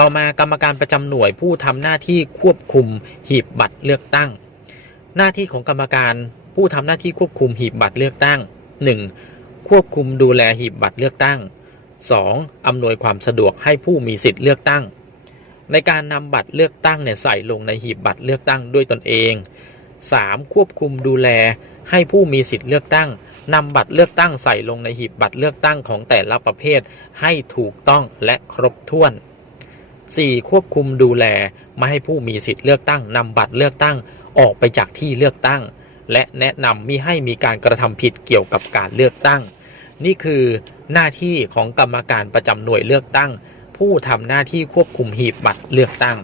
ต่อมากรรมการประจำหน่วยผู้ทำหน้าที่ควบคุมหีบบัตรเลือกตั้ง หน้าที่ของกรรมการผู้ทำหน้าที่ควบคุมหีบบัตรเลือกตั้ง 1. ควบคุมดูแลหีบบัตรเลือกตั้ง 2. อำนวยความสะดวกให้ผู้มีสิทธิ์เลือกตั้ง ในการนำบัตรเลือกตั้งเนี่ยใส่ลงในหีบบัตรเลือกตั้งด้วยตนเอง 3. ควบคุมดูแลให้ผู้มีสิทธิ์เลือกตั้งนำบัตรเลือกตั้งใส่ลงในหีบบัตรเลือกตั้งของแต่ละประเภทให้ถูกต้องและครบถ้วน 4. ควบคุมดูแล ไม่ให้ผู้มีสิทธิ์เลือกตั้งนำบัตรเลือกตั้งออกไปจากที่เลือกตั้ง และแนะนำมิให้มีการกระทำผิดเกี่ยวกับการเลือกตั้ง นี่คือหน้าที่ของกรรมการประจำหน่วยเลือกตั้ง ผู้ทำหน้าที่ควบคุมหีบบัตรเลือกตั้ง